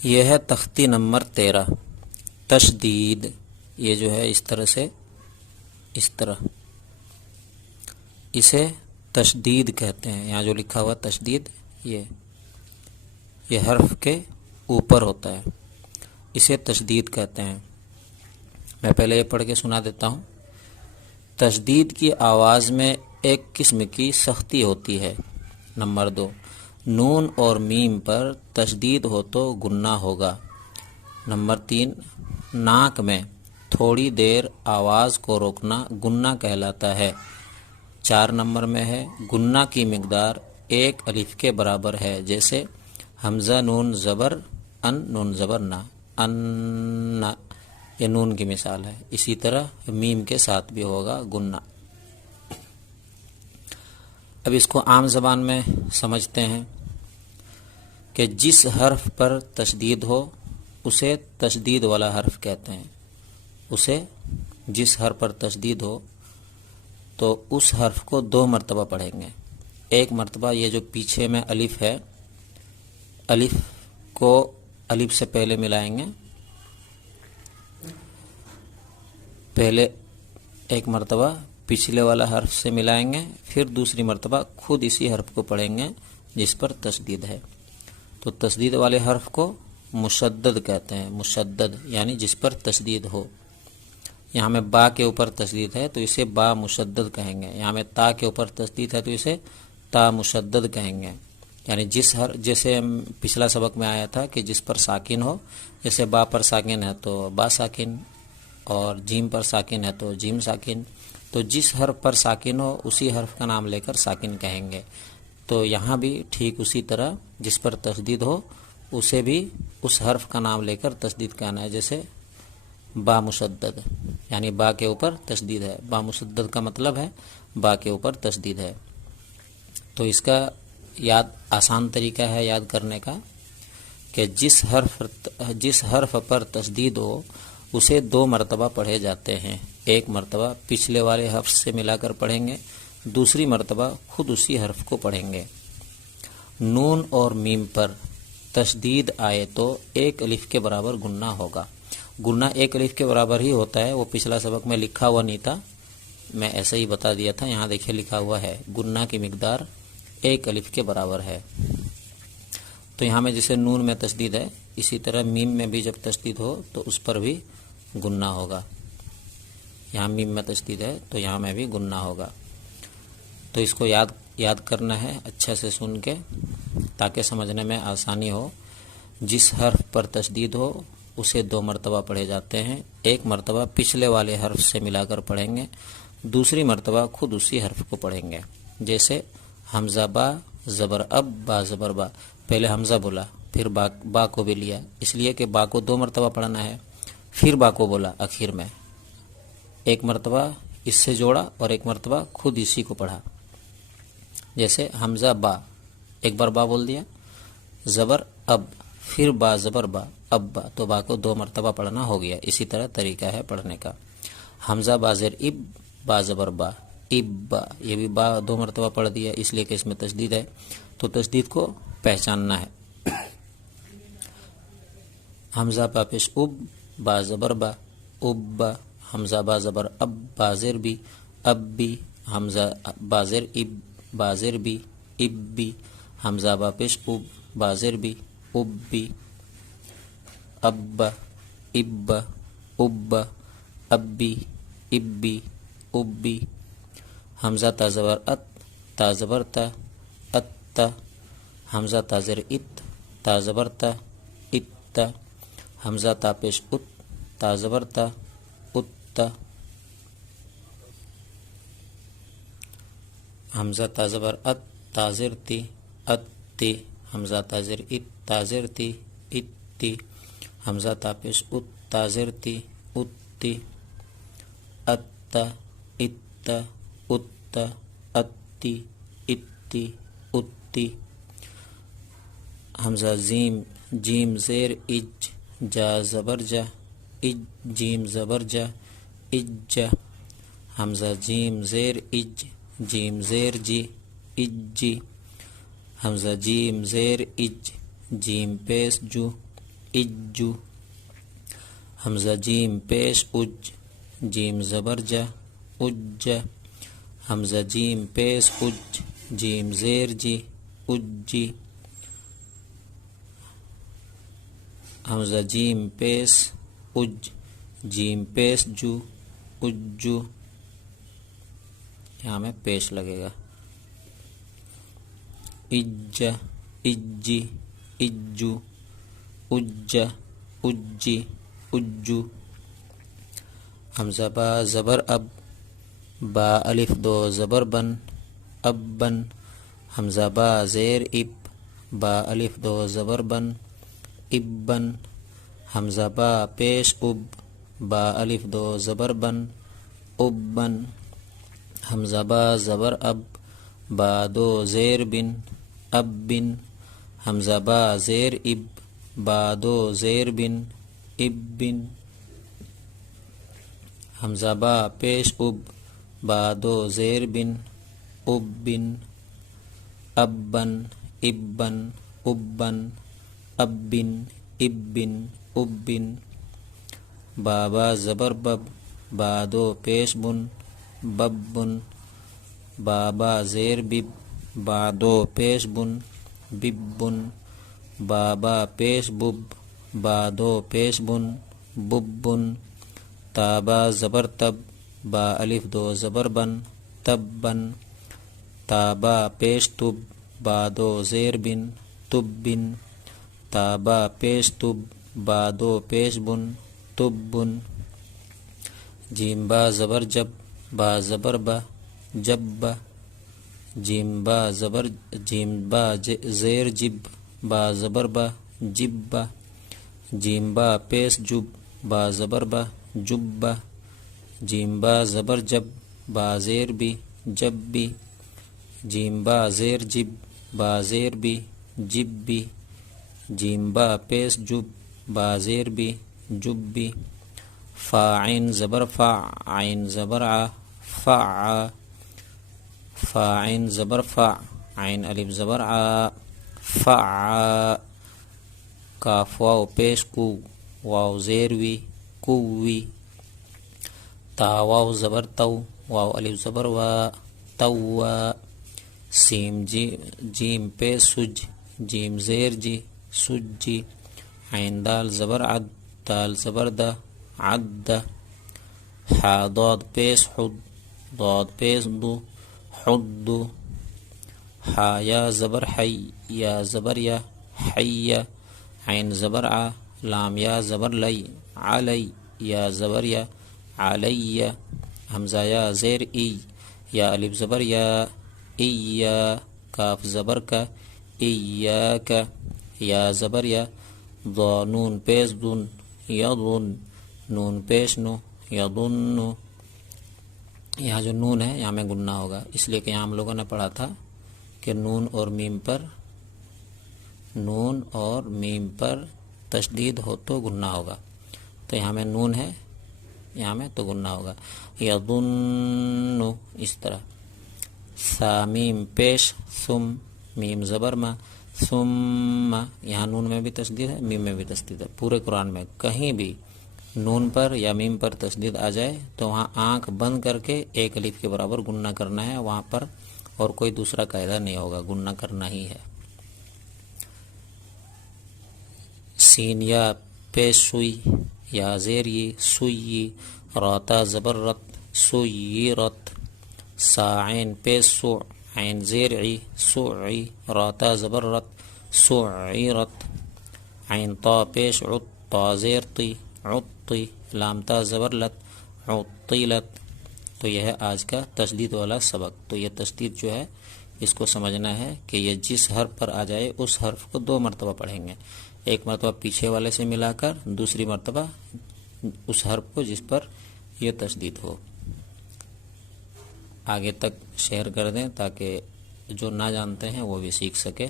یہ ہے تختی نمبر 13 تشدید. یہ جو ہے اس طرح سے، اس طرح اسے تشدید کہتے ہیں. یہاں جو لکھا ہوا تشدید، یہ حرف کے اوپر ہوتا ہے، اسے تشدید کہتے ہیں. میں پہلے یہ پڑھ کے سنا دیتا ہوں. تشدید کی آواز میں ایک قسم کی سختی ہوتی ہے. نمبر 2، نون اور میم پر تشدید ہو تو گناہ ہوگا. نمبر 3، ناک میں تھوڑی دیر آواز کو روکنا گناہ کہلاتا ہے. 4 نمبر میں ہے گناہ کی مقدار 1 الف کے برابر ہے، جیسے حمزہ نون زبر ان، نون زبر نہ، ان، یہ نون کی مثال ہے. اسی طرح میم کے ساتھ بھی ہوگا گناہ. اب اس کو عام زبان میں سمجھتے ہیں کہ جس حرف پر تشدید ہو اسے تشدید والا حرف کہتے ہیں. اسے جس حرف پر تشدید ہو تو اس حرف کو 2 مرتبہ پڑھیں گے. ایک مرتبہ یہ جو پیچھے میں الف ہے، الف کو الف سے پہلے ملائیں گے. پہلے ایک مرتبہ پچھلے والا حرف سے ملائیں گے، پھر دوسری مرتبہ خود اسی حرف کو پڑھیں گے جس پر تشدید ہے. تو تشدید والے حرف کو مشدد کہتے ہیں. مشدد یعنی جس پر تشدید ہو. یہاں میں با کے اوپر تشدید ہے تو اسے با مشدد کہیں گے. یہاں میں تا کے اوپر تشدید ہے تو اسے تا مشدد کہیں گے. یعنی جیسے پچھلا سبق میں آیا تھا کہ جس پر ساکن ہو، جیسے با پر ساکن ہے تو با ساکن، اور جیم پر ساکن ہے تو جیم ساکن. تو جس حرف پر ساکن ہو اسی حرف کا نام لے کر ساکن کہیں گے. تو یہاں بھی ٹھیک اسی طرح جس پر تشدید ہو اسے بھی اس حرف کا نام لے کر تشدید کہنا ہے. جیسے با مشدد، یعنی با کے اوپر تشدید ہے. با مشدد کا مطلب ہے با کے اوپر تشدید ہے. تو اس کا آسان طریقہ ہے یاد کرنے کا کہ جس حرف پر تشدید ہو اسے 2 مرتبہ پڑھے جاتے ہیں. ایک مرتبہ پچھلے والے حرف سے ملا کر پڑھیں گے، دوسری مرتبہ خود اسی حرف کو پڑھیں گے. نون اور میم پر تشدید آئے تو 1 الف کے برابر گناہ ہوگا. گناہ 1 الف کے برابر ہی ہوتا ہے. وہ پچھلا سبق میں لکھا ہوا نہیں تھا، میں ایسے ہی بتا دیا تھا. یہاں دیکھیے لکھا ہوا ہے گناہ کی مقدار 1 الف کے برابر ہے. تو یہاں میں جیسے نون میں تشدید ہے، اسی طرح میم میں بھی جب تشدید ہو تو اس پر بھی گناہ ہوگا. یہاں میم میں تشدید ہے تو یہاں میں بھی گناہ ہوگا. تو اس کو یاد کرنا ہے اچھے سے سن کے تاکہ سمجھنے میں آسانی ہو. جس حرف پر تشدید ہو اسے 2 مرتبہ پڑھے جاتے ہیں. ایک مرتبہ پچھلے والے حرف سے ملا کر پڑھیں گے، دوسری مرتبہ خود اسی حرف کو پڑھیں گے. جیسے حمزہ با زبر اب با زبر با، پہلے حمزہ بولا پھر با کو بھی لیا، اس لیے کہ با کو 2 مرتبہ پڑھنا ہے. پھر با کو بولا آخر میں، ایک مرتبہ اس سے جوڑا اور ایک مرتبہ خود اسی کو پڑھا. جیسے حمزہ با، ایک بار با بول دیا، زبر اب، پھر با زبر با اب با، تو با کو 2 مرتبہ پڑھنا ہو گیا. اسی طرح طریقہ ہے پڑھنے کا. حمزہ با زیر اب با زبر با اب با، یہ بھی با 2 مرتبہ پڑھ دیا اس لیے کہ اس میں تشدید ہے. تو تشدید کو پہچاننا ہے. حمزہ با پیش اب با زبر با اب با، حمزہ با زبر اب با زیر بی اب بی، حمزہ با زیر اب با زیر بی اب بی، حمزہ با پیش اب با زیر بی اب بی، اب با اب با اب با اب بی اب بی اب بی، حمزہ تا زبر ات تا زبر تا ات تا، حمزہ تا زیر ات تا زبر تا ات تا، حمزہ تا پیش ات تا زبر تا ات تا، حمزہ تا زبر ات تا زیر تی ات تی، حمزہ تا زیر ات تا زیر تی ات تی، حمزہ تا پیش ات تا زیر تی ات تی، ات تا ات تا ات تا ات تی ات تی ات تی، حمزہ زیم جیم زیر اج جا زبر جا اج جیم زبر جا اج جا، حمزہ جیم زیر اج جیم زیر جی اج جی، حمزہ جیم زیر اج جیم پیش جو اجو. حمزہ جیم پیش اج جیم زبر جا اج. حمزہ جیم پیش اج جیم زیر جی اجی. حمزہ جیم پیش اج جیم پیش جو اجو. یہاں میں پیش لگے گا. اج اجی اجو اج اجی اجو. حمزہ با زبر اب با الف دو زبر بن ابن. حمزہ با زیر اب با الف دو زبر بن ابن. حمزہ با پیش اب با الف دو زبر بن ابن. حمزہ با زبر اب با دو زیر بن اب بن. حمزہ با زیر اب با دو زیر بن اب بن. حمزہ با پیش اب با دو زیر بن اب بن. ابن ابن ابن ابن ابن ابن. بابا زبر بب با دو پیش بن ببن. بابا زیر بب با دو پیش بن ببن. بابا پیش بب با دو پیش بن ببن. تابا زبر تب با الف دو زبر بن تبن. تابا پیش تب با دو زیر بن تبن. تابا پیش تب با دو پیش بن تبن. جیم با زبر جب با زبر با جب. جیم با زبر جیم با زیر جب با زبر با جب. جیم با پیش جب با زبر با جب. جیم با زبر جب با زیر بی جب بی. جیم با زیر جب با زیر بی جب بی. جیم با پیش جب با زیر بی جب بی. فا عین زبر فا عین زبر ع فع. فا عین زبر فع عین الف زبر ع فع. کاف واو پیش کو واو زیر وی کووی. تا واو زبر تو واو الف زبر وا توا. سیم جیم پیش سج جیم زیر جی سجی. عین دال زبر عد دال زبر دا عد. حا ضاد پیش حد ضاد پیش دو حد. حا یا زبر حی یا زبر یا حی. عین زبر ع لام یا زبر لی علی یا زبر یا علی. حمزہ یا زیر ای یا الف زبر یا ای. کاف زبر کا ایاک یا زبر یا ضا نون پیش دن یضن. نون پیش نو یضن. یہاں جو نون ہے یہاں میں گننا ہوگا، اس لیے کہ یہاں ہم لوگوں نے پڑھا تھا کہ نون اور میم پر تشدید ہو تو گننا ہوگا. تو یہاں میں نون ہے یہاں میں تو گننا ہوگا. یضن اس طرح. سا میم پیش ثم میم زبر ما ثم. یہاں نون میں بھی تشدید ہے میم میں بھی تشدید ہے. پورے قرآن میں کہیں بھی نون پر یا میم پر تشدید آ جائے تو وہاں آنکھ بند کر کے ایک الف کے برابر گننا کرنا ہے وہاں پر، اور کوئی دوسرا قاعدہ نہیں ہوگا، گننا کرنا ہی ہے. سین یا پیش سوئی یا زیر یہ سوئی. راتا زبر رت سوئی رت. سا عین پیش سو عین زیر عی سوعی. راتا زبر رت سوعی رت. عین طا پیش عط طا زیر طی عطی. لام تا زبر لت عطیلت. تو یہ ہے آج کا تشدید والا سبق. تو یہ تشدید جو ہے اس کو سمجھنا ہے کہ یہ جس حرف پر آ جائے اس حرف کو 2 مرتبہ پڑھیں گے. ایک مرتبہ پیچھے والے سے ملا کر، دوسری مرتبہ اس حرف کو جس پر یہ تشدید ہو. آگے تک شیئر کر دیں تاکہ جو نہ جانتے ہیں وہ بھی سیکھ سکے.